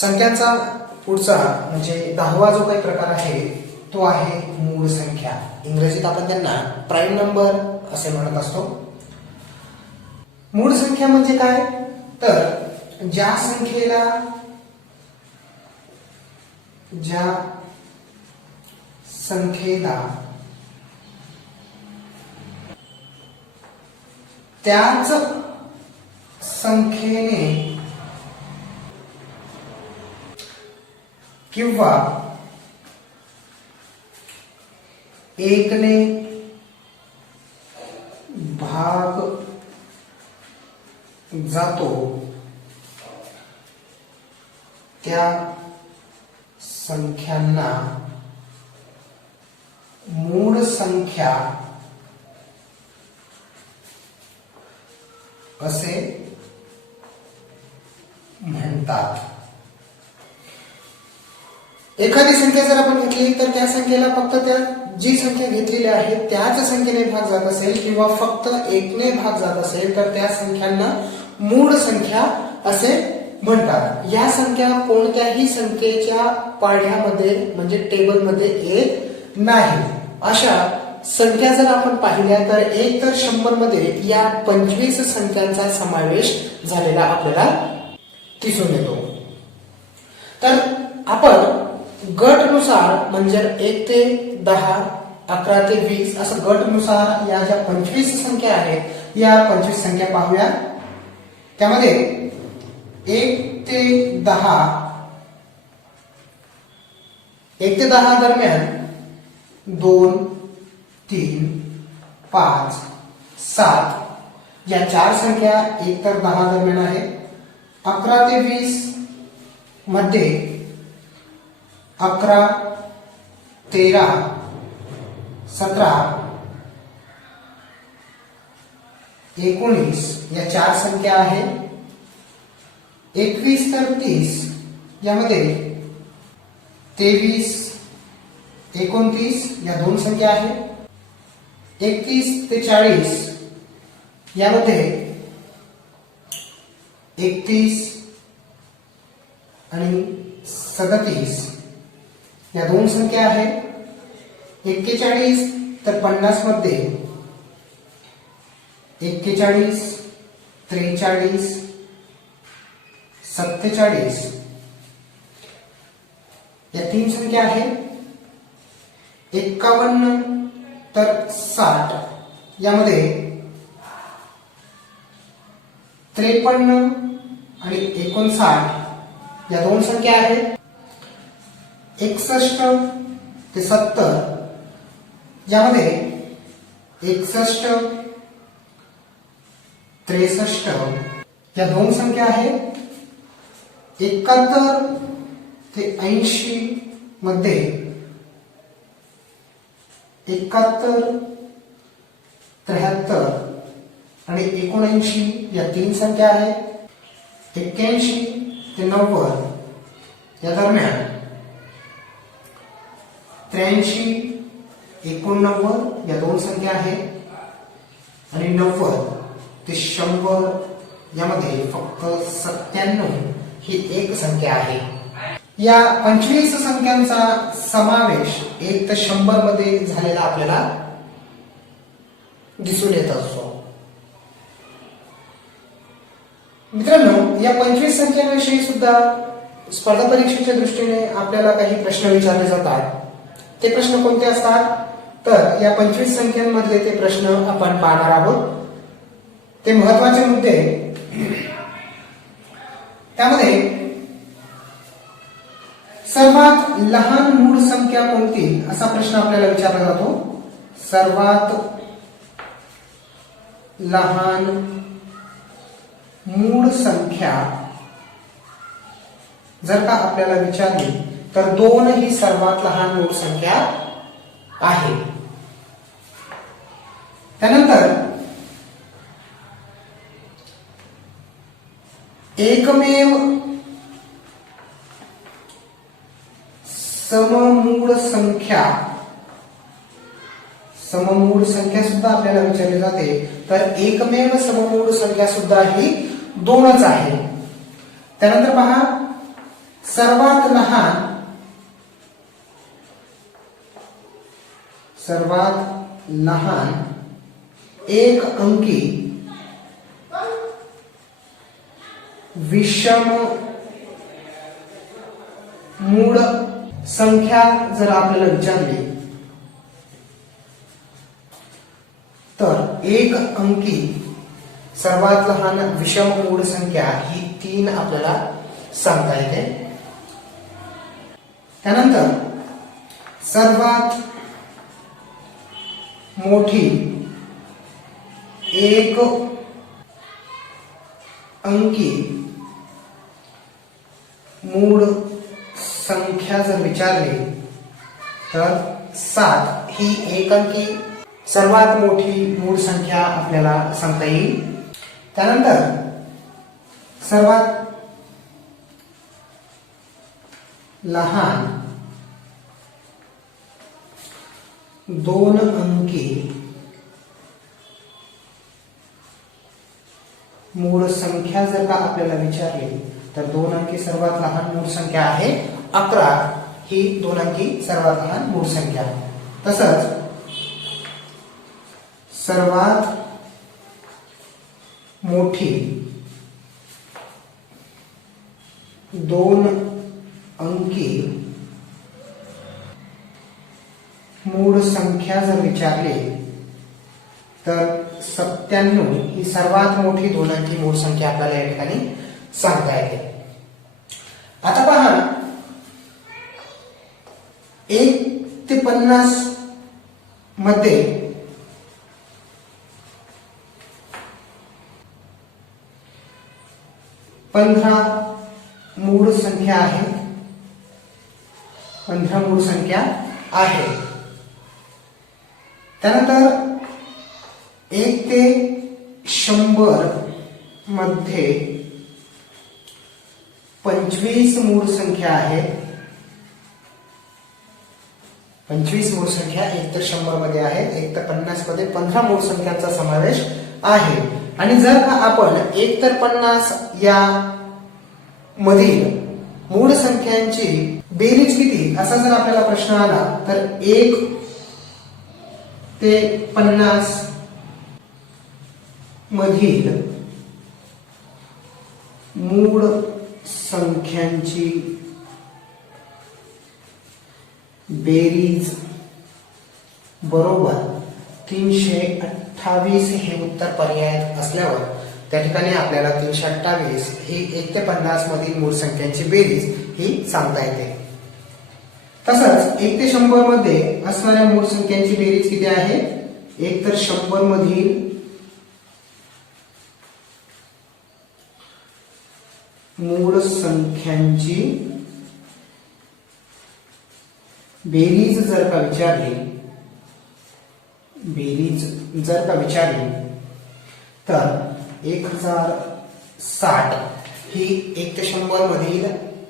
संख्यांचा पुढचा म्हणजे 10वा जो काही प्रकार आहे तो आहे मूळ संख्या. इंग्रजीत आपण त्यांना प्राईम नंबर असे म्हणत असतो. मूळ संख्या म्हणजे काय, तर ज्या संख्येला त्याच संख्येने किंवा 1 ने भाग जातो त्या संख्यांना मूळ संख्या असे म्हणतात. एखादी संख्या जर आपण घेतली तर त्या संख्येला फक्त त्या जी संख्या घेतलेली आहे त्याच संख्येने भाग जात असेल किंवा फक्त 1 ने भाग जात असेल तर त्या संख्यांना मूळ संख्या असे म्हणतात. या संख्या कोणत्याही संख्येच्या पाढ्यामध्ये म्हणजे टेबलमध्ये येत नाही. अशा संख्या जर आपण पाहिल्या तर एक तर 100 मध्ये या 25 संख्यांचा समावेश झालेला आपल्याला दिसून येतो. तर आपण गटनुसार म्हणजे 1 ते 10, 11 ते 20 असं गटनुसार या ज्या 25 संख्या आहेत या 25 संख्या पाहूया. त्यामध्ये 1 ते 10 दरम्यान 2, 3, 5, 7 या 4 संख्या 1 तर 10 दरम्यान आहेत. 11 ते 20 मध्ये 11, 13, 17, 19 या 4 संख्या आहेत. 21 तर 30 यामध्ये 23, 29 या 2 संख्या आहेत. 31 ते 40 यामध्ये 31 आणि 37 या 2 संख्या आहेत. 41 तर 50 मध्ये 41, 43, 47 या 3 संख्या आहेत. 51 तर 60 यामध्ये 53 आणि 59 या 2 संख्या आहेत. 61 ते 70 यामध्ये 61, 63 या 2 संख्या आहेत. 71 ते 80 मध्ये 71, 73 आणि 79 या 3 संख्या आहेत. 81 ते 90 या दरम्यान 83, 89 या 2 संख्या आहेत. आणि 90 ते 100 यामध्ये फक्त 97 ही एक संख्या आहे. या 25 संख्यांचा समावेश 1 ते 100 मध्ये झालेला आपल्याला दिसून येत असतो. मित्रांनो, या 25 संख्यांविषयी सुद्धा स्पर्धा परीक्षेच्या दृष्टीने आपल्याला काही प्रश्न विचारले जातात. ते प्रश्न कोणते असतात, तर या 25 संख्यांमधले ते प्रश्न आपण पाहणार आहोत. ते महत्वाचे मुद्दे. त्यामध्ये सर्वात लहान मूळ संख्या कोणती असा प्रश्न आपल्याला विचारला जातो. सर्वात लहान मूळ संख्या जर का आपल्याला विचारली तर 2 ही सर्वात लहान मूळ संख्या आहे. त्यानंतर एकमेव सममूळ संख्या सुद्धा आपल्याला विचारली जाते. तर एकमेव सममूळ संख्या सुद्धा ही 2च आहे. त्यानंतर पहा, सर्वात लहान एक अंकी विषम मूळ संख्या जर आपल्याला विचारली तर एक अंकी सर्वात लहान विषम मूळ संख्या ही 3 आपल्याला सांगता येते. त्यानंतर सर्वात मोठी एक अंकी मूळ संख्या जर विचारली तर 7 ही एक अंकी सर्वात मोठी मूळ संख्या आपल्याला सांगता येईल. त्यानंतर सर्वात लहान 2 अंकी मूळ संख्या जर का आपल्याला विचारली तर 2 अंकी सर्वात लहान मूळ संख्या आहे 11 ही 2 अंकी सर्वात लहान मूळ संख्या. तसंच सर्वात मोठी 2 अंकी मूळ संख्या जर विचारली तर 97 ही सर्वात मोठी 2 अंकी मूळ संख्या आपल्याला या ठिकाणी सांगता येते. आता पहा 1 ते 50 मध्ये 15 मूळ संख्या आहे. 15 मूळ संख्या आहे. त्यानंतर 1 ते 100 मध्ये 25 मूळ संख्या आहे. 25 मूळ संख्या 1 ते 100 मध्ये आहेत. 1 ते 50 मध्ये 15 मूळ संख्यांचा समावेश आहे. आणि जर का आपण 1 ते 50 या मधील मूळ संख्यांची बेरीज किती असा जर आपल्याला प्रश्न आला तर 1 ते 50 मधील मूळ संख्यांची बेरीज बरोबर 328 हे उत्तर पर्याय असल्यावर त्या ठिकाणी आपल्याला 328 ही 1 ते 50 मधील मूळ संख्यांची बेरीज ही सांगता येते. तसंच 1 ते 100 मध्ये असणाऱ्या मूळ संख्यांची बेरीज किती आहे? 1 तर 100 मधील मूळ संख्यांची बेरीज जर का विचारली तर 1060 ही 1 ते 100 मधील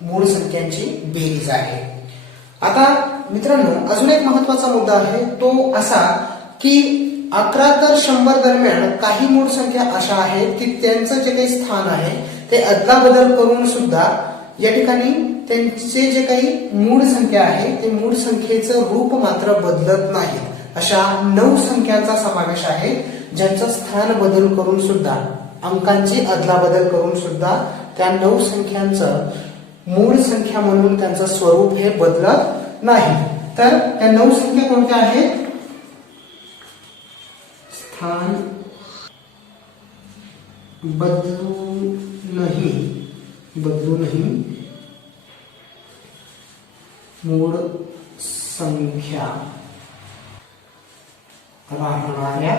मूळ संख्यांची बेरीज आहे. आता मित्रांनो अजून एक महत्वाचा मुद्दा आहे तो असा की 11 तर 100 दरम्यान काही मूळ संख्या अशा आहेत की त्यांचं जे काही स्थान आहे ते अदलाबदल करून सुद्धा या ठिकाणी त्यांचे जे काही मूळ संख्या आहे ते मूळ संख्येचं रूप मात्र बदलत नाही. अशा 9 संख्यांचा समावेश आहे ज्यांचं स्थान बदल करून सुद्धा अंकांची अदलाबदल करून सुद्धा त्या 9 संख्यांचं मूळ संख्या म्हणून त्यांचं स्वरूप हे बदलत नाही. तर त्या 9 संख्या कोणत्या आहेत? स्थान बदलूनही मूळ संख्या राहणाऱ्या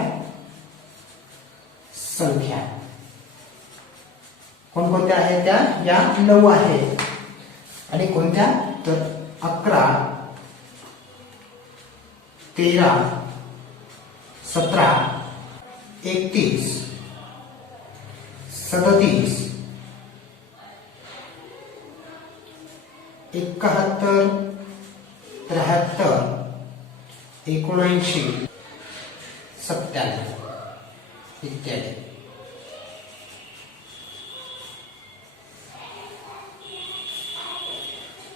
संख्या कोणकोणत्या आहेत? त्या या 9 आहेत. आणि कोणत्या? तर 11, 13, 17, 31, 37, 71, 73, 79, 97 इत्यादी.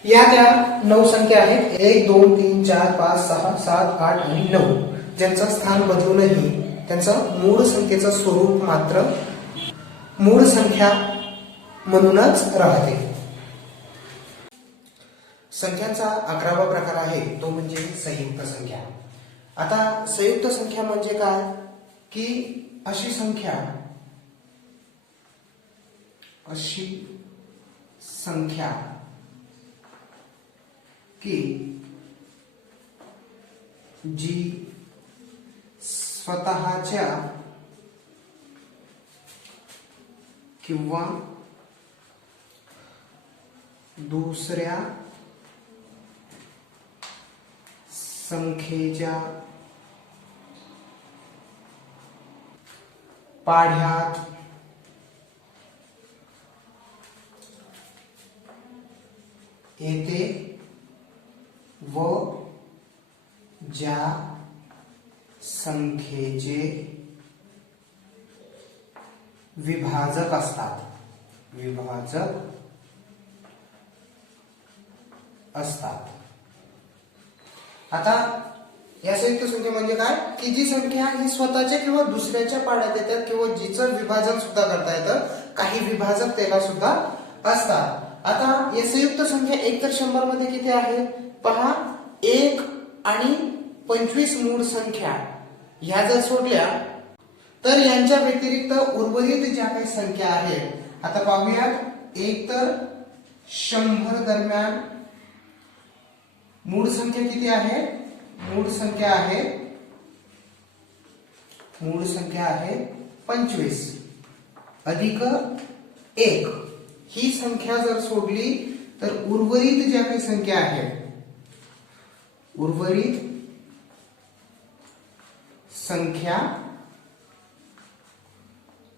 या त्या 9 संख्या आहेत 1 2 3 4 5 6 7 8 आणि 9 ज्यांचं स्थान बदलूनही त्यांचं मूळ संख्येचं स्वरूप मात्र मूळ संख्या म्हणूनच राहते. संख्यांचा 11वा प्रकार आहे तो म्हणजे संयुक्त संख्या. आता संयुक्त संख्या म्हणजे काय की अशी संख्या की जी स्वतःच्या किंवा दुसऱ्या संख्येच्या पाढ्यात येते व ज्या संख्येचे विभाजक असतात आता या संयुक्त संख्या म्हणजे काय की जी संख्या ही स्वतःच्या किंवा दुसऱ्याच्या पाड्यात येतात किंवा जिचं विभाजन सुद्धा करता येतं, काही विभाजक त्याला सुद्धा असतात. आता या संयुक्त संख्या एकतर 100 मध्ये किती आहे पहा 1 आणि 25 मूळ संख्या ह्या जर सोडल्या तर यांच्या व्यतिरिक्त उर्वरित ज्या काही संख्या आहेत आता पाहूयात. एक तर 100 दरम्यान मूळ संख्या किती आहे मूळ संख्या आहे 25 अधिक 1 ही संख्या जर सोडली तर उर्वरित ज्या काही संख्या आहेत उर्वरित संख्या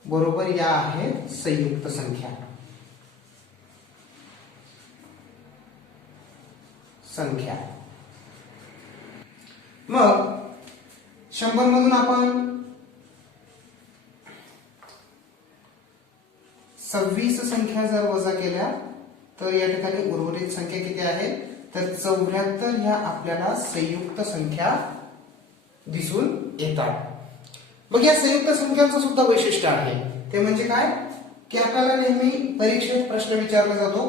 बरोबर या आहेत संयुक्त संख्या. मग 100 मधून आपण 26 संख्या जर वजा केल्या तर या ठिकाणी उर्वरित संख्या किती आहे तर 74 ह्या आपल्याला संयुक्त संख्या दिसून येतात. मग या संयुक्त संख्यांचं सुद्धा वैशिष्ट्य आहे ते म्हणजे काय की आपल्याला नेहमी परीक्षेत प्रश्न विचारला जातो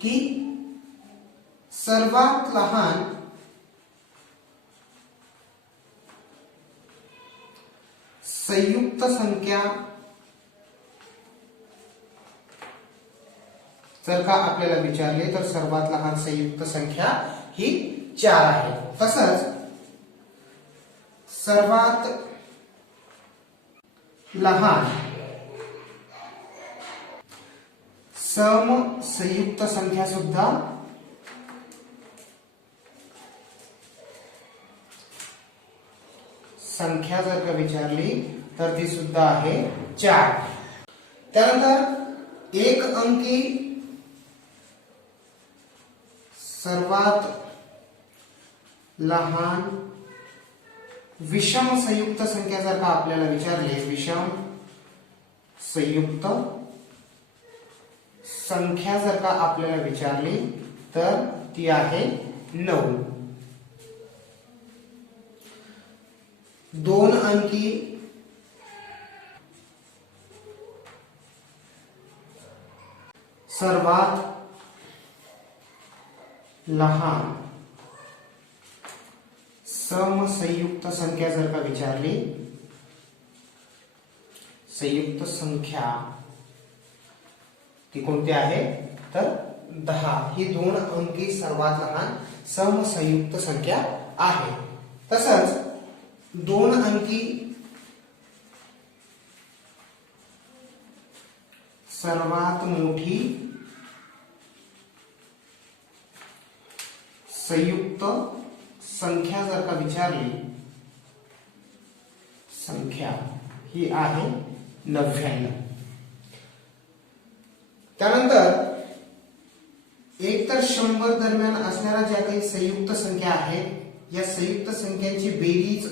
की सर्वात लहान संयुक्त संख्या जर का आपल्याला विचारले तर सर्वात लहान संयुक्त संख्या ही 4 आहे. तसंच सर्वात लहान सम संयुक्त संख्या सुद्धा संख्या जर का विचारली तर ती सुद्धा आहे 4. त्यानंतर एक अंकी सर्वात लहान विषम संयुक्त संख्या जर का आपल्याला विचारले विषम संयुक्त संख्या जर का आपल्याला विचारली तर ती आहे 9. दोन अंकी सर्वात लहान समसंयुक्त संख्या जर का विचारली संयुक्त संख्या ती कोणती आहे तर 10 ही 2 अंकी सर्वात लहान समसंयुक्त संख्या आहे. तसंच 2 अंकी सर्वात मोठी संयुक्त संख्या जर का विचारली संख्या ही आहे 99. त्यानंतर एक तर 100 दरम्यान असणाऱ्या ज्या काही संयुक्त संख्या आहेत या संयुक्त संख्यांची बेरीज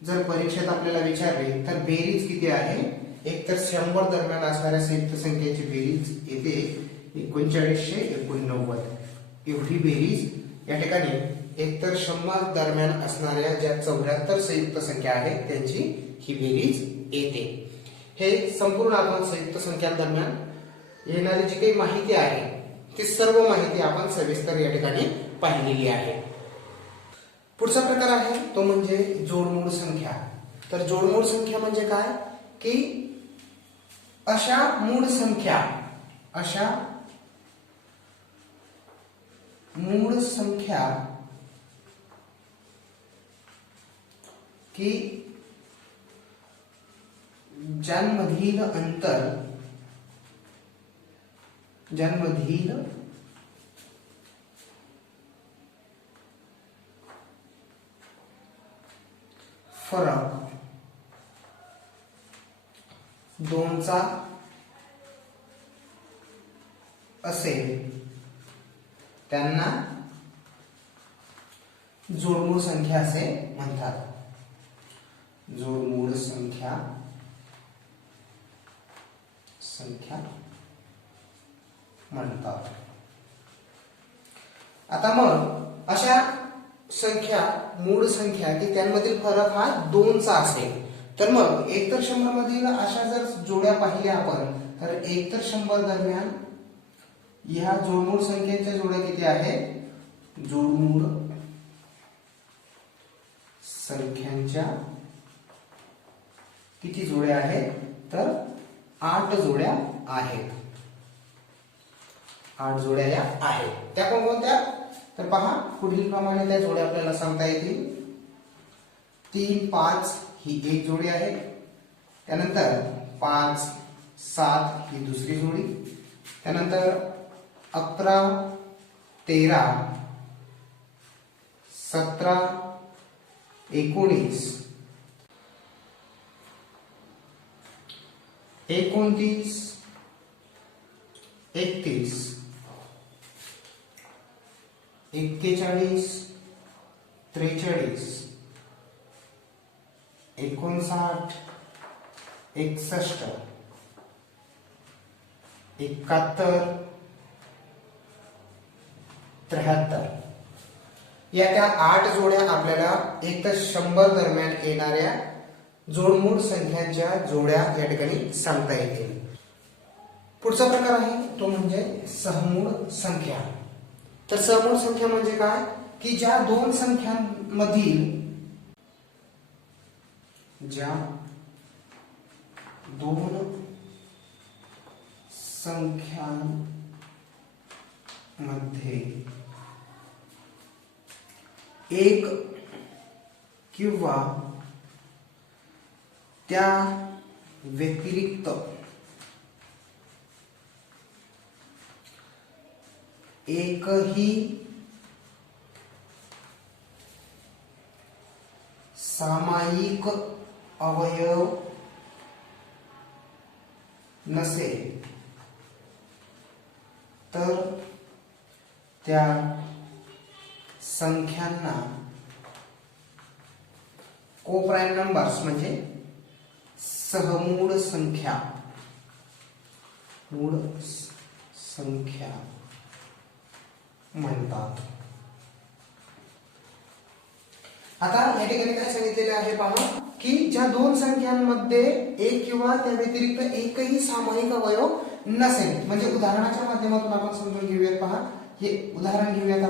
जर परीक्षेत आपल्याला विचारले तर बेरीज किती आहे एक तर 100 दरम्यान असणाऱ्या संयुक्त संख्येची बेरीज येते 3989 एवढी बेरीज या ठिकाणी एकतर 100 दरम्यान असणाऱ्या ज्या 74 संयुक्त संख्या आहेत त्यांची ही बेरीज येते. हे संपूर्ण आपण संयुक्त संख्यांदरम्यान येणारी जी काही माहिती आहे ती सर्व माहिती आपण सविस्तर या ठिकाणी पाहिलेली आहे. पुढचा प्रकार आहे तो म्हणजे जोडमूळ संख्या. तर जोडमूळ संख्या म्हणजे काय की अशा मूळ संख्या की ज्यांमधील फरक 2चा असेल त्यांना जोडमूळ संख्या असे म्हणतात. जोडमूळ संख्या म्हणतात. आता मग अशा संख्या मूळ संख्या की त्यांमधील फरक हा 2चा असेल तर मग एकतर 100 मधील अशा जर जोड्या पाहिल्या आपण तर एकतर 100 दरम्यान ह्या जोडमूळ संख्येच्या जोड्या किती आहेत. जोडमूळ संख्यांच्या किती जोड्या आहेत तर 8 जोड्या आहेत. 8 जोड्या या आहेत. त्या कोणत्या तर पहा पुढील प्रमाणे त्या जोड्या आपल्याला सांगता येतील. 3, 5 ही एक जोडी आहे. त्यानंतर 5, 7 ही दुसरी जोडी. त्यानंतर 11, 13, 17, 19, 29, 31, 41, 43, 59, 61, 71, 73 या त्या 8 जोड्या आपल्याला एकतर 100 दरम्यान येणाऱ्या जोडमूळ संख्यांच्या जोड्या या ठिकाणी सांगता येतील. पुढचा प्रकार आहे तो म्हणजे सहमूळ संख्या. तर सहमूळ संख्या म्हणजे काय की ज्या दोन संख्यांमधील एक किंवा त्या व्यतिरिक्त एकही सामायिक अवयव नसेल तर त्या संख्यांना कोप्राइम नंबर्स म्हणजे सहमूळ संख्या म्हणतात. आता या ठिकाणी काय सांगितलेले आहे पहा की ज्या दोन संख्यांमध्ये एक किंवा त्या व्यतिरिक्त एकही सामायिक अवयव नसेल. म्हणजे उदाहरणाच्या माध्यमातून आपण समजून घेऊयात. पहा हे उदाहरण घेऊयात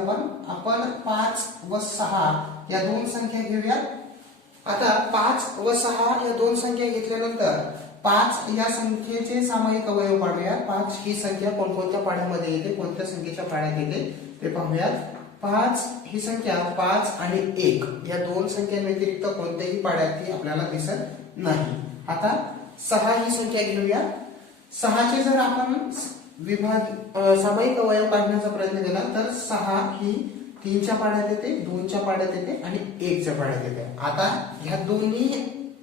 आपण 5 व 6 या दोन संख्या घेऊयात. आता 5 व 6 या दोन संख्या घेतल्यानंतर 5 या संख्येचे सामायिक अवयव पाडूया. 5 ही संख्या कोणकोणत्या पाड्यामध्ये येते, कोणत्या संख्येच्या पाड्यात येते ते पाहूयात. 5 ही संख्या 5 आणि 1 या दोन संख्यांव्यतिरिक्त कोणत्याही पाड्यात ती आपल्याला दिसत नाही. आता 6 ही संख्या घेऊया. 6 चे जर आपण सामायिक अवयव काढण्याचा प्रयत्न केला तर 6 ही 3 च्या पाड्यात येते, 2 च्या पाड्यात येते आणि 1 च्या पाड्यात येते. आता ह्या दोन्ही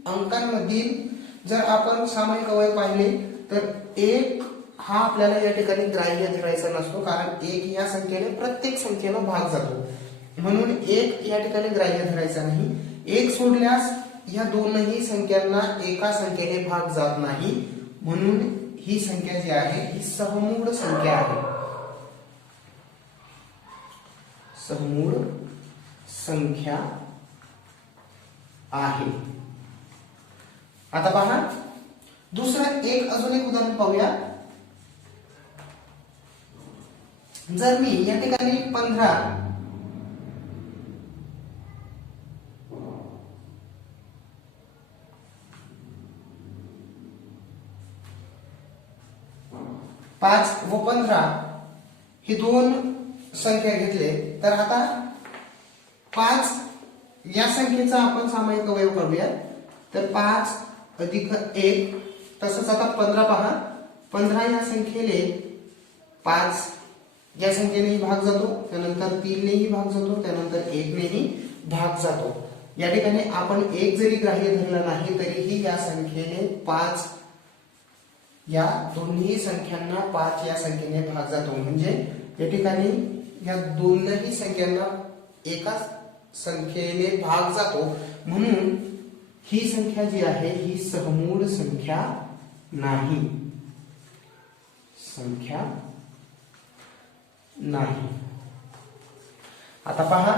अंकांमधील जर आपण सामायिक अवयव पाहिले तर 1 हा आपल्याला या ठिकाणी ग्राह्य धरायचा नसतो, कारण 1 या संख्येने प्रत्येक संख्येला भाग जातो, म्हणून 1 या ठिकाणी ग्राह्य धरायचा नाही. 1 सोडल्यास या दोनही संख्यांना एका संख्येने भाग जात नाही, म्हणून ही संख्या जी आहे ही सहमूळ संख्या आहे. समूळ संख्या आहे. आता पहा दुसरं अजून एक उदाहरण पाहूया. जर मी या ठिकाणी 15 5 व 15 ही दोन संख्या घेतले तर आता 5 या संख्येचा आपण सामायिक अवयव करूया. तर 5 अधिक 1 तसंच आता 15 पहा 15 या संख्येने 5 या संख्येनेही भाग जातो, त्यानंतर 3 नेही भाग जातो, त्यानंतर 1 नेही भाग जातो. या ठिकाणी आपण 1 जरी ग्राह्य धरला नाही तरीही या संख्येने 5 या दोन्ही संख्यांना 5 या संख्येने भाग जातो. म्हणजे या ठिकाणी या दोनही संख्यांना एकाच संख्येने भाग जातो. म्हणून ही संख्या जी आहे ही समूळ संख्या नाही. संख्या नाही. आता पहा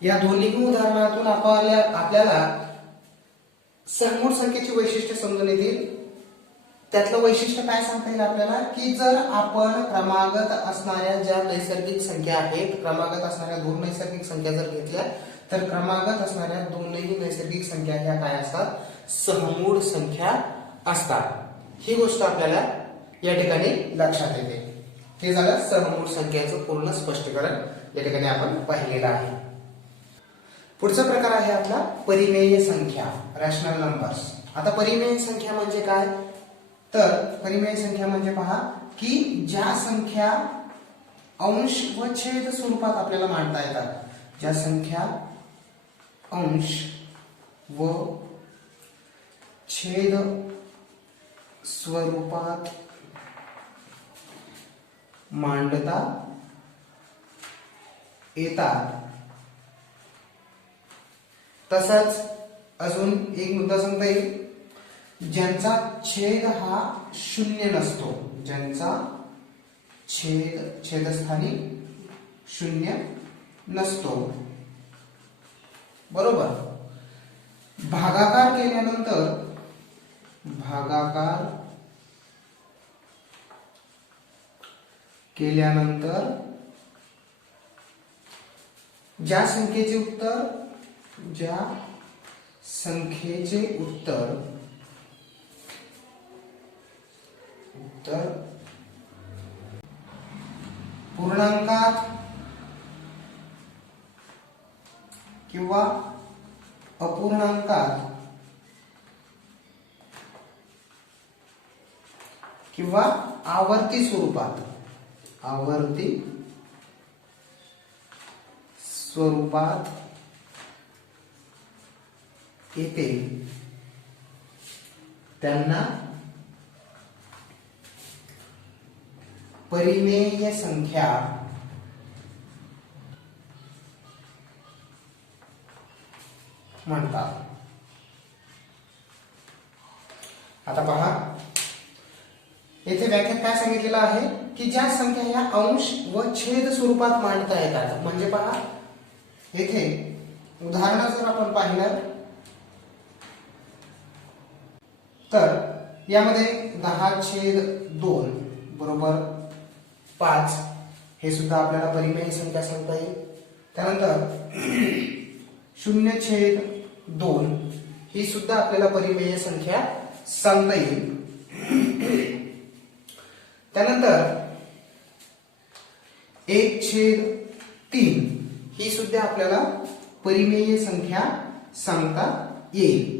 या दोन्ही उदाहरणातून आपल्याला समूळ संख्येची वैशिष्ट्ये समजून येतील. त्यातलं वैशिष्ट्य काय सांगता येईल आपल्याला की जर आपण क्रमागत असणाऱ्या ज्या नैसर्गिक संख्या आहेत, क्रमागत असणाऱ्या दोन नैसर्गिक संख्या जर घेतल्या तर क्रमागत असणाऱ्या दोनही नैसर्गिक संख्या ह्या काय असतात, समूळ संख्या असतात. ही गोष्ट आपल्याला या ठिकाणी लक्षात येते. हे झालं समूळ संख्येचं पूर्ण स्पष्टीकरण या ठिकाणी आपण पाहिलेलं आहे. पुढचा प्रकार आहे आपला परिमेय संख्या, रॅशनल नंबर्स. आता परिमेय संख्या म्हणजे काय, तर परिमेय संख्या म्हणजे पहा की ज्या संख्या अंश व छेद स्वरूपात आपल्याला मांडता येतात, ज्या संख्या अंश व छेद स्वरूपात मांडता येतात. तसंच अजून एक मुद्दा सांगता येईल, ज्यांचा छेद हा शून्य नसतो, ज्यांचा छेदस्थानी शून्य नसतो. बरोबर. भागाकार केल्यानंतर ज्या संख्येचे उत्तर पूर्णांकात किंवा अपूर्णांकात किंवा आवर्ती स्वरूपात येते त्यांना परिमेय संख्या म्हणतात. आता पहा येथे व्याख्यात काय सांगितलेलं आहे की ज्या संख्या या अंश व छेद स्वरूपात मांडता येतात. म्हणजे पहा येथे उदाहरण जर आपण पाहिलं तर यामध्ये 10/2 बरोबर 5 हे सुद्धा आपल्याला परिमेय संख्या सांगता येईल. त्यानंतर 0/2 ही सुद्धा आपल्याला परिमेय संख्या सांगता येईल. त्यानंतर 1/3 ही सुद्धा आपल्याला परिमेय संख्या सांगता येईल.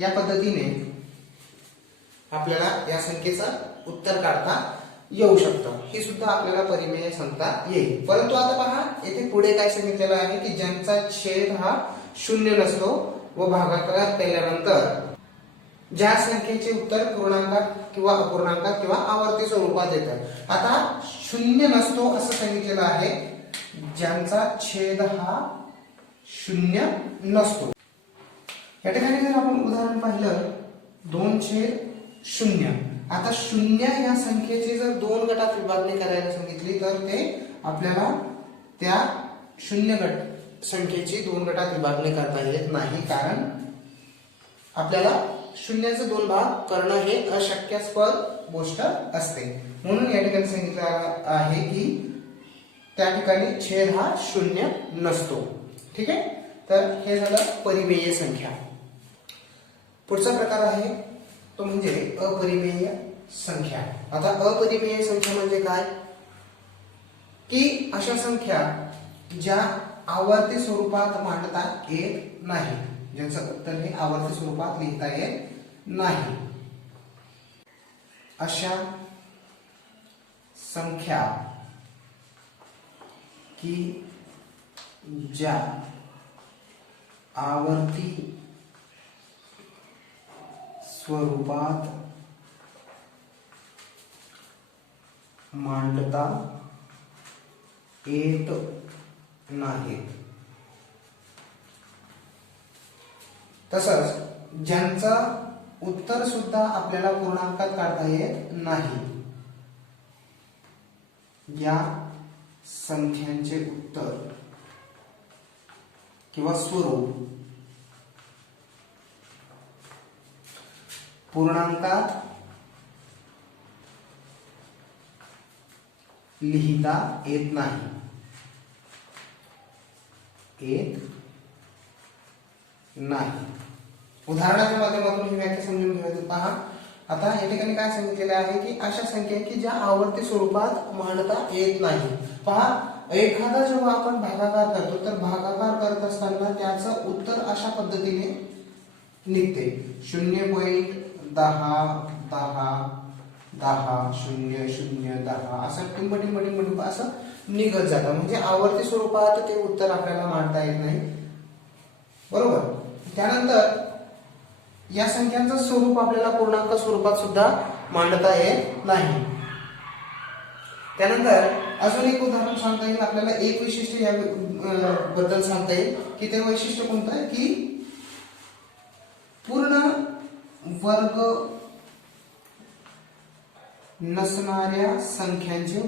या पद्धतीने आपल्याला या संख्येचं उत्तर काढता येऊ शकतं. ही सुद्धा आपल्याला परिमेय सांगता येईल. परंतु आता पहा येथे पुढे काय सांगितलेलं आहे की ज्यांचा छेद हा शून्य नसतो व भागाकार केल्यानंतर ज्या संख्येचे उत्तर पूर्णांकात किंवा अपूर्णांकात किंवा आवर्ती स्वरूपात येतं. आता शून्य नसतो असं सांगितलेलं आहे, ज्यांचा छेद हा शून्य नसतो. या ठिकाणी जर आपण उदाहरण पाहिलं 2/0 आता शून्य या संख्येची जर दोन गटात विभागणी करायला सांगितली तर ते आपल्याला त्या शून्य गट संख्येची दोन गटात विभागणी करता येत नाही, कारण आपल्याला शून्याचे दोन भाग करणं हे अशक्यास्पद गोष्ट असते. म्हणून या ठिकाणी सांगितलं आहे की त्या ठिकाणी छेद हा शून्य नसतो. ठीक आहे, तर हे झालं परिमेय संख्या. पुढचा प्रकार आहे तो म्हणजे अपरिमेय संख्या. आता अपरिमेय संख्या म्हणजे काय की अशा संख्या ज्या आवर्ती स्वरूपात मांडता येत नाही, ज्याचं उत्तर हे आवर्ती स्वरूपात लिहिता येत नाही, अशा संख्या की ज्या आवर्ती स्वरूपात मांडता येत नाहीत, तसंच ज्यांचं उत्तर सुद्धा आपल्याला पूर्णांकात काढता येत नाही, या संख्यांचे उत्तर किंवा स्वरूप पूर्णांकात लिहिता येत नाही, उदाहरणाच्या माध्यमातून ही व्याख्या समजून घ्यायची. पहा, आता या ठिकाणी काय सांगितलेले आहे की अशा संख्या की ज्या आवर्ती स्वरूपात मांडता येत नाही. पहा, एखादा जेव्हा आपण भागाकार करतो तर भागाकार करत असताना त्याचं उत्तर अशा पद्धतीने निघते 0.10 10 10 0 0 10 असं टिंब असं निघत जातं. म्हणजे आवर्ती स्वरूपात ते उत्तर आपल्याला मांडता येत नाही, बरोबर. त्यानंतर या संख्यांचं स्वरूप आपल्याला पूर्णांक स्वरूपात सुद्धा मांडता येत नाही. त्यानंतर अजून एक उदाहरण सांगता येईल आपल्याला, एक वैशिष्ट्य या बद्दल सांगता येईल की ते वैशिष्ट्य कोणतं आहे की पूर्ण वर्ग नसणाऱ्या संख्यांचे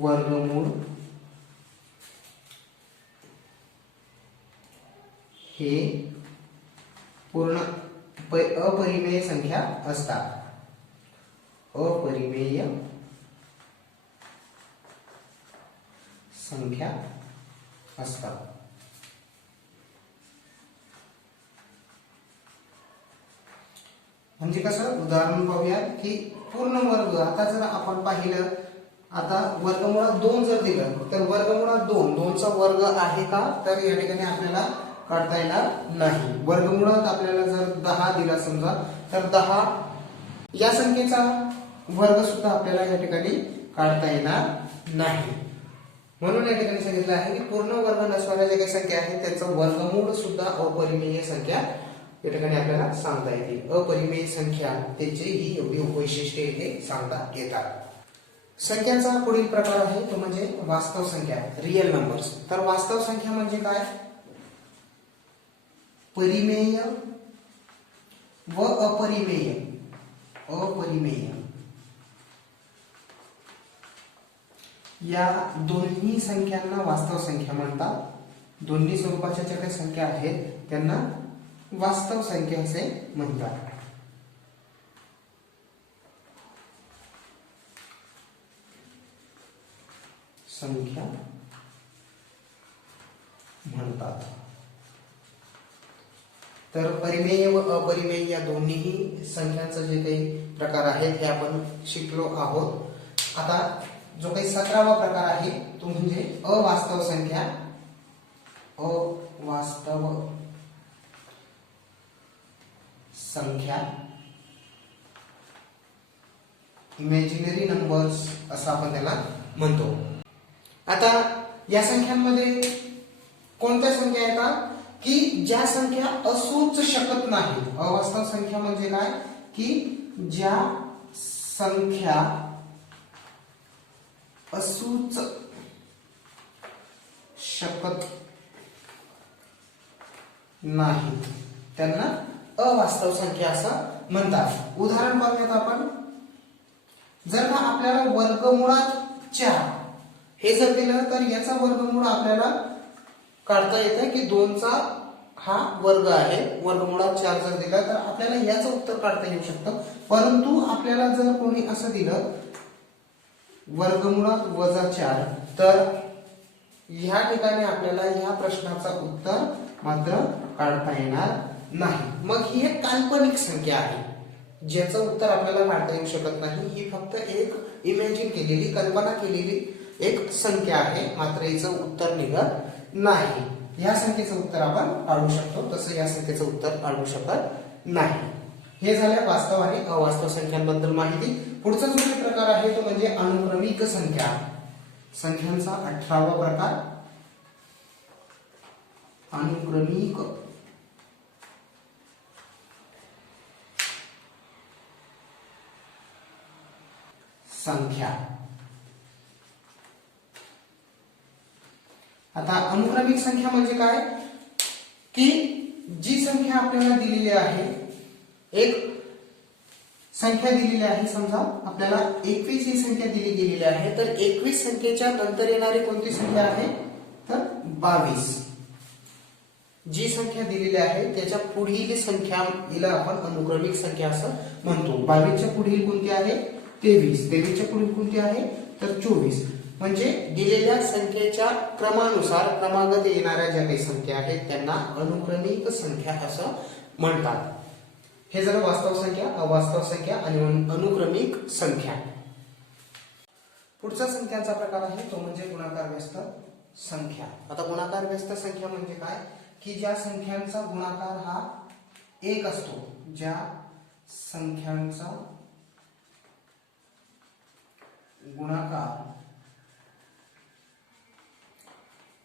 वर्गमूळ हे पूर्ण अपरिमेय संख्या असतात. अपरिमेय संख्या असतात. म्हणजे कसं, उदाहरण पाहूया की पूर्ण वर्ग. आता जर आपण पाहिलं, आता वर्गमुळात 2 जर दिलं तर वर्गमुळात 2 चा वर्ग आहे का, तर या ठिकाणी आपल्याला काढता येणार नाही. वर्गमुळात आपल्याला जर 10 दिला समजा, तर 10 या संख्येचा वर्ग सुद्धा आपल्याला या ठिकाणी काढता येणार नाही. म्हणून या ठिकाणी सांगितलं आहे की पूर्ण वर्ग नसणाऱ्या ज्या काही संख्या आहेत त्याचं वर्गमूळ सुद्धा अपरिमेय संख्या या ठिकाणी आपल्याला सांगता येते. अपरिमेय संख्या त्याची ही एवढी वैशिष्ट्ये इथे सांगता येतात. संख्यांचा पुढील प्रकार आहे तो म्हणजे वास्तव संख्या, रिअल नंबर्स. तर वास्तव संख्या म्हणजे काय, परिमेय व अपरिमेय या दोन्ही संख्यांना वास्तव संख्या म्हणतात. दोन्ही स्वरूपाच्या ज्या काही संख्या आहेत त्यांना वास्तव संख्या असे म्हणतात. संख्या म्हणतात. तर परिमेय व अपरिमेय या दोन्ही संख्यांचे जे काही प्रकार आहेत हे आपण शिकलो आहोत. आता जो काही 17वा प्रकार आहे तो म्हणजे अवास्तव संख्या. अवास्तव संख्या, इमॅजिनरी नंबर्स असं आपण त्याला म्हणतो. आता या संख्यांमध्ये कोणत्या संख्या येतात की ज्या संख्या असूच शकत नाहीत. अवास्तव संख्या म्हणजे काय की ज्या संख्या असूच शकत नाही, त्यांना अवास्तव संख्या असं म्हणतात. उदाहरण पाहूयात आपण. जर का आपल्याला वर्गमुळात 4 हे जर दिलं तर याचा वर्गमूळ आपल्याला काढता येतं की 2चा हा वर्ग आहे. वर्गमुळात 4 जर दिला तर आपल्याला याचं उत्तर काढता येऊ शकतं. परंतु आपल्याला जर कोणी असं दिलं वर्गमुळात -4 तर ह्या ठिकाणी आपल्याला ह्या प्रश्नाचं उत्तर मात्र काढता येणार नाही. मग ही एक काल्पनिक संख्या आहे ज्याचं उत्तर आपल्याला काढता येऊ शकत नाही. ही फक्त एक इमॅजिन केलेली, कल्पना केलेली एक संख्या आहे, मात्र हिचं उत्तर निघत नाही. या संख्येचं उत्तर आपण काढू शकतो, तसं या संख्येचं उत्तर काढू शकत नाही. हे झाल्या वास्तव आणि अवास्तव संख्यांबद्दल माहिती. पुढचा जो प्रकार आहे तो म्हणजे अनुक्रमिक संख्या. संख्यांचा 18वा प्रकार अनुक्रमिक संख्या. आता अनुक्रमिक संख्या म्हणजे काय की जी संख्या आपल्याला दिलेली आहे, एक संख्या दिलेली आहे, समजा आपल्याला 21 ही संख्या दिली गेलेली आहे, तर 21 संख्येच्या नंतर येणारी कोणती संख्या आहे तर 22. जी संख्या दिलेली आहे त्याच्या पुढील संख्या हिला आपण अनुक्रमिक संख्या असं म्हणतो. 22 च्या पुढील कोणती आहे 23. 23 च्या पुढील कोणती आहे तर 24. म्हणजे दिलेल्या संख्येच्या क्रमानुसार क्रमागत येणाऱ्या ज्या काही संख्या आहेत त्यांना अनुक्रमिक संख्या असं म्हणतात. हे झालं वास्तव संख्या, अवास्तव संख्या आणि अनुक्रमिक संख्या. पुढचा संख्यांचा प्रकार आहे तो म्हणजे गुणाकार व्यस्त संख्या. आता गुणाकार व्यस्त संख्या म्हणजे काय की ज्या संख्यांचा गुणाकार हा 1 असतो, ज्या संख्यांचा गुणाकार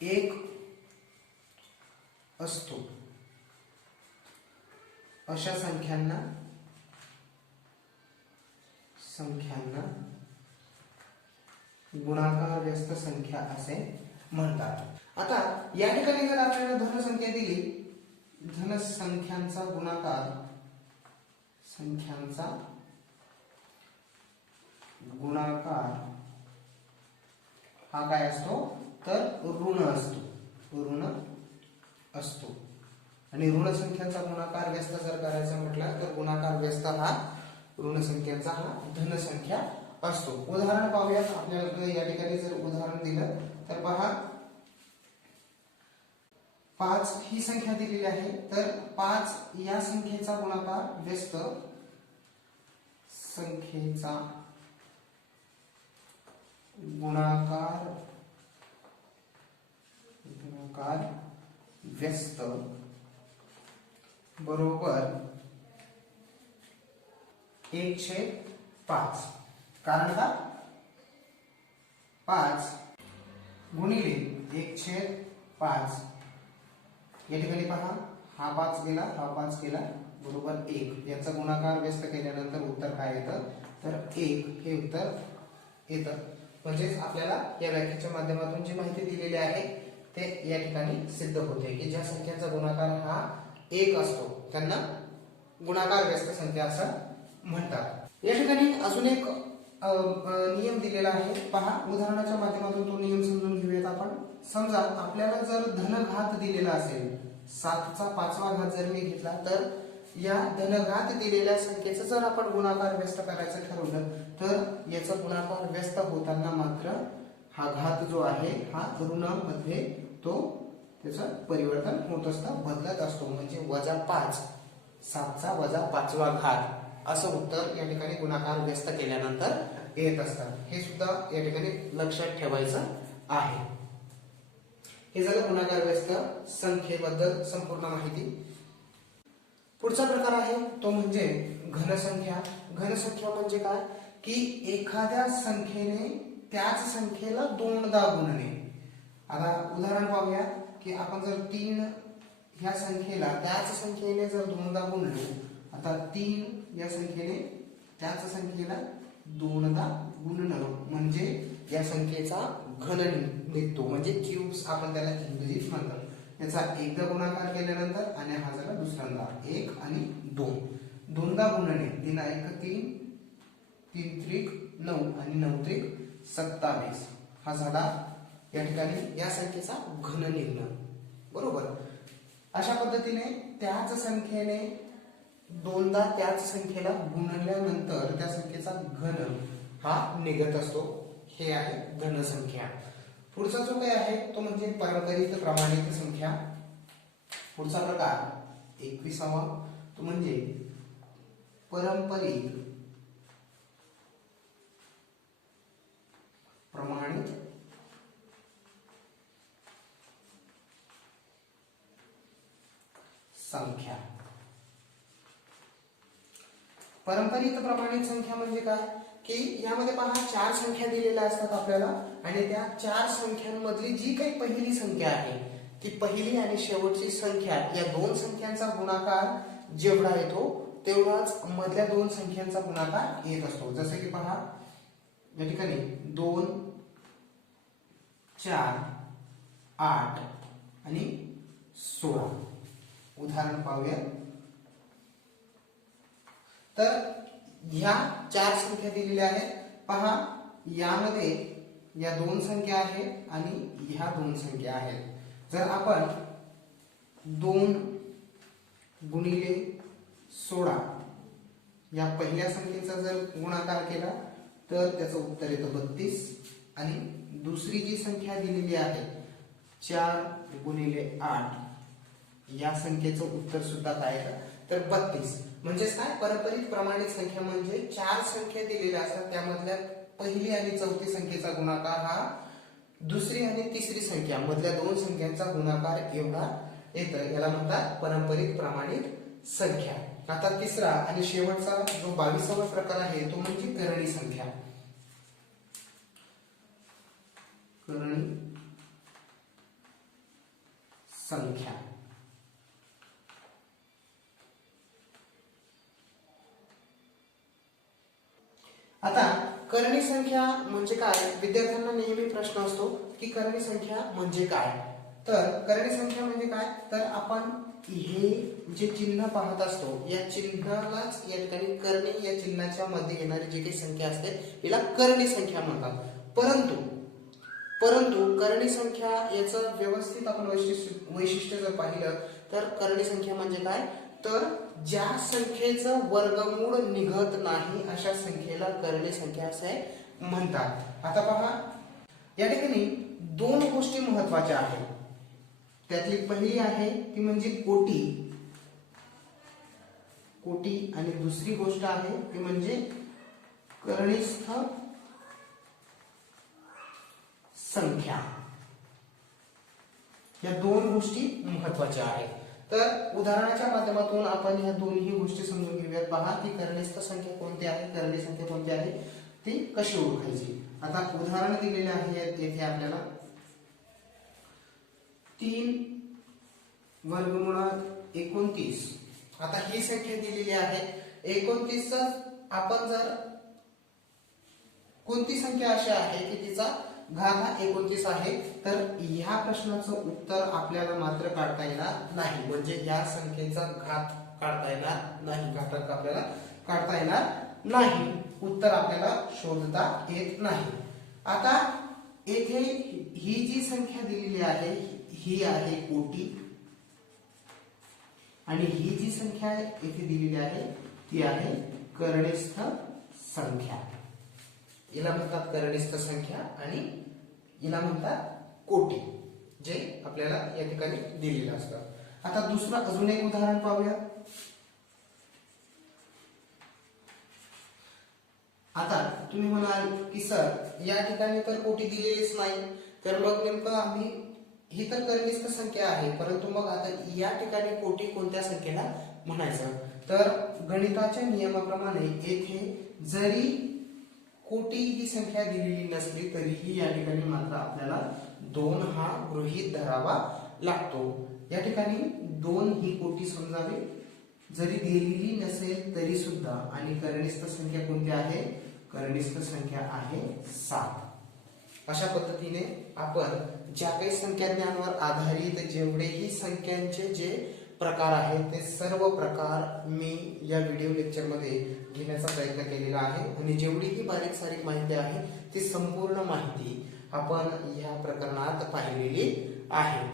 1 असतो अशा संख्यांना गुणाकार व्यस्त संख्या असे म्हणतात. आता या ठिकाणी जर आपल्याला धन संख्या दिली, धन संख्यांचा गुणाकार हा काय असतो तर ऋण असतो. आणि ऋण संख्यांचा गुणाकार व्यस्त जर करायचा म्हटला तर गुणाकार व्यस्त हा ऋण संख्यांचा हा धन संख्या असतो. उदाहरण पाहूयात. आपल्याला या ठिकाणी जर उदाहरण दिलं तर पहा, 5 ही संख्या दिलेली आहे, तर 5 या संख्येचा गुणाकार व्यस्त संख्येचा गुणाकार व्यस्त बरोबर 1/5. कारण का 5 गुणिले 1/5. या ठिकाणी पहा, हा 5 गेला, हा 5 गेला, बरोबर 1. याचा गुणाकार व्यस्त केल्यानंतर उत्तर काय येतं तर 1 हे उत्तर येतं. म्हणजेच आपल्याला या व्याख्येच्या माध्यमातून जी माहिती दिलेली आहे ते या ठिकाणी सिद्ध होते की ज्या संख्यांचा गुणाकार हा 1 असतो त्यांना गुणाकार व्यस्त संख्या असं म्हणतात. या ठिकाणी अजून एक नियम दिलेला आहे. पहा, उदाहरणाच्या माध्यमातून तो नियम समजून घेऊयात आपण. समजा आपल्याला जर धनघात दिलेला असेल, 7चा 5वा घात जर मी घेतला, तर या धनघात दिलेल्या संख्येचा जर आपण गुणाकार व्यस्त करायचं ठरवलं तर याचा गुणाकार व्यस्त होताना मात्र हा घात जो आहे हा ऋणामध्ये तो त्याचं परिवर्तन होत असतं, बदलत असतो. म्हणजे -5, 7चा -5वा घात असं उत्तर या ठिकाणी गुणाकार व्यस्त केल्यानंतर येत असतं. हे सुद्धा या ठिकाणी लक्षात ठेवायचं आहे. हे झालं गुणाकार व्यस्त संख्येबद्दल संपूर्ण माहिती. पुढचा प्रकार आहे तो म्हणजे घनसंख्या. घनसंख्या म्हणजे काय की एखाद्या संख्येने त्याच संख्येला 2दा गुणणे. आता उदाहरण पाहूया की आपण जर 3 ह्या संख्येला त्याच संख्येने जर 2दा गुणलो, आता 3 या संख्येने त्याच संख्येला 2दा गुणणं म्हणजे या संख्येचा घन निघतो, म्हणजे क्यूब्स आपण त्याला इंग्रजीत म्हणतो. याचा एकदा गुणाकार केल्यानंतर आणि हा झाला दुसऱ्यांदा 1 आणि 2 दोनदा गुणणे 3 1 3 3 त्रिक 9 आणि 9 त्रिक 27 हा झाला या ठिकाणी या संख्येचा घन निघणं बरोबर. अशा पद्धतीने त्याच संख्येने दोनदा त्याच संख्येला गुणल्यानंतर त्या संख्येचा घन हा निघत असतो. हे आहे घन संख्या. पुढचा जो काय आहे तो म्हणजे पारंपरिक प्रमाणित संख्या. पुढचा प्रकार 21वा तो म्हणजे पारंपरिक प्रमाणित संख्या. पारंपरिक प्रमाणित संख्या म्हणजे काय की यामध्ये पहा 4 संख्या दिलेल्या असतात आपल्याला आणि त्या 4 संख्यांमधली जी काही पहिली संख्या आहे ती पहिली आणि शेवटची संख्या या दोन संख्यांचा गुणाकार जेवढा येतो तेवढाच मधल्या दोन संख्यांचा गुणाकार येत असतो. जसे की पहा या ठिकाणी 2 4 8 आणि 16. उदाहरण पाहूया. तर ह्या 4 संख्या दिलेल्या आहेत. पहा यामध्ये या दोन संख्या आहेत आणि ह्या दोन संख्या आहेत. जर आपण 2 गुणिले 16 या पहिल्या संख्येचा जर गुणाकार केला तर त्याचं उत्तर येतं 32 आणि दुसरी जी संख्या दिलेली आहे 4 गुणिले 8 या संख्येचं उत्तर सुद्धा काय आहे तर 32. म्हणजेच काय पारंपरिक प्रमाणित संख्या म्हणजे 4 संख्या दिलेल्या असतात त्यामधल्या पहिली आणि चौथी संख्येचा गुणाकार हा दुसरी आणि तिसरी संख्या मधल्या दोन संख्यांचा गुणाकार एवढा येतं. याला म्हणतात पारंपरिक प्रमाणित संख्या. आता तिसरा आणि शेवटचा जो 22वा प्रकार आहे तो म्हणजे करणी संख्या. करणी संख्या. आता करणी संख्या म्हणजे काय विद्यार्थ्यांना नेहमी प्रश्न असतो की करणी संख्या म्हणजे काय. तर करणी संख्या म्हणजे काय तर आपण हे जे चिन्ह पाहत असतो या चिन्हालाच या ठिकाणी करणी या चिन्हाच्या मध्ये येणारी जी काही संख्या असते हिला करणी संख्या म्हणतात. परंतु करणी संख्या याचं व्यवस्थित आपण वैशिष्ट्य जर पाहिलं तर करणी संख्या म्हणजे काय तर ज्या संख्येचं वर्गमूळ निघत नाही अशा संख्येला करणी संख्या असे म्हणतात. आता पहा या ठिकाणी दोन गोष्टी महत्वाच्या आहेत. त्यातली पहिली आहे ती म्हणजे कोटी आणि दुसरी गोष्ट आहे ती म्हणजे कनिष्ठ संख्या. या दोन गोष्टी महत्वाच्या आहेत. तर उदाहरणाच्या माध्यमातून आपण ह्या दोन्ही गोष्टी समजून घेऊयात. पहा की कनिष्ठ संख्या कोणती आहे करणी संख्या कोणती आहे ती कशी ओळखायची. आता उदाहरण दिलेले आहे येथे आपल्याला 3 वर्गमुळात 29. आता ही संख्या दिलेली आहे 29 चा आपण जर कोणती संख्या अशी आहे की तिचा घात हा 29 आहे तर ह्या प्रश्नाचं उत्तर आपल्याला मात्र काढता येणार नाही. म्हणजे या संख्येचा घात काढता येणार नाही. घातांक आपल्याला काढता येणार नाही. उत्तर आपल्याला शोधता येत नाही. आता येथे ही जी संख्या दिलेली आहे ही आहे कोटी आणि ही जी संख्या येथे दिलेली आहे ती आहे कनिष्ठ संख्या. याला म्हणतात कनिष्ठ संख्या आणि याला म्हणतात कोटी जे आपल्याला या ठिकाणी दिलेलं असतं. आता दुसरं अजून एक उदाहरण पाहूया. आता तुम्ही म्हणाल की सर या ठिकाणी तर कोटी दिलेलीच नाही तर मग नेमकं आम्ही ही तर कनिष्ठ संख्या आहे परंतु मग आता या ठिकाणी कोटी कोणत्या संख्येला म्हणायचं तर गणिताच्या नियमाप्रमाणे येथे जरी कोटी ही संख्या दिलेली नसली तरीही या ठिकाणी मात्र आपल्याला 2 हा गृहीत धरावा लागतो. या ठिकाणी 2 ही कोटी समजावी जरी दिलेली नसेल तरी सुद्धा. आणि कनिष्ठ संख्या कोणती आहे कनिष्ठ संख्या आहे 7. अशा पद्धतीने आपण ज्या काही संख्याज्ञांवर आधारित जेवढेही संख्यांचे जे प्रकार आहेत ते सर्व प्रकार मी या व्हिडिओ लेक्चरमध्ये घेण्याचा प्रयत्न केलेला आहे आणि जेवढीही बारीक सारीक माहिती आहे ती संपूर्ण माहिती आपण या प्रकरणात पाहिलेली आहे.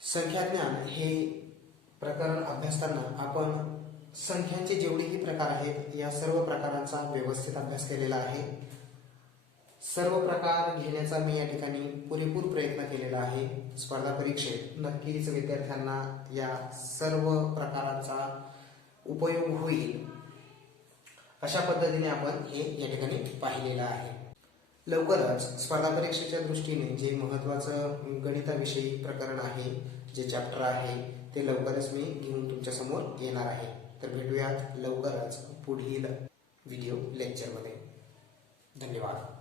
संख्याज्ञान हे प्रकरण अभ्यासताना आपण संख्यांचे जेवढेही प्रकार आहेत या सर्व प्रकारांचा व्यवस्थित अभ्यास केलेला आहे. सर्व प्रकार घेण्याचा मी या ठिकाणी पुरेपूर प्रयत्न केलेला आहे. स्पर्धा परीक्षेत नक्कीच विद्यार्थ्यांना या सर्व प्रकारांचा उपयोग होईल अशा पद्धतीने आपण हे या ठिकाणी पाहिलेलं आहे. लवकरच स्पर्धा परीक्षेच्या दृष्टीने जे महत्त्वाचं गणिताविषयी प्रकरण आहे, जे चॅप्टर आहे ते लवकरच मी घेऊन तुमच्या समोर येणार आहे. तर भेटूयात लवकरच पुढील व्हिडिओ लेक्चरमध्ये. धन्यवाद.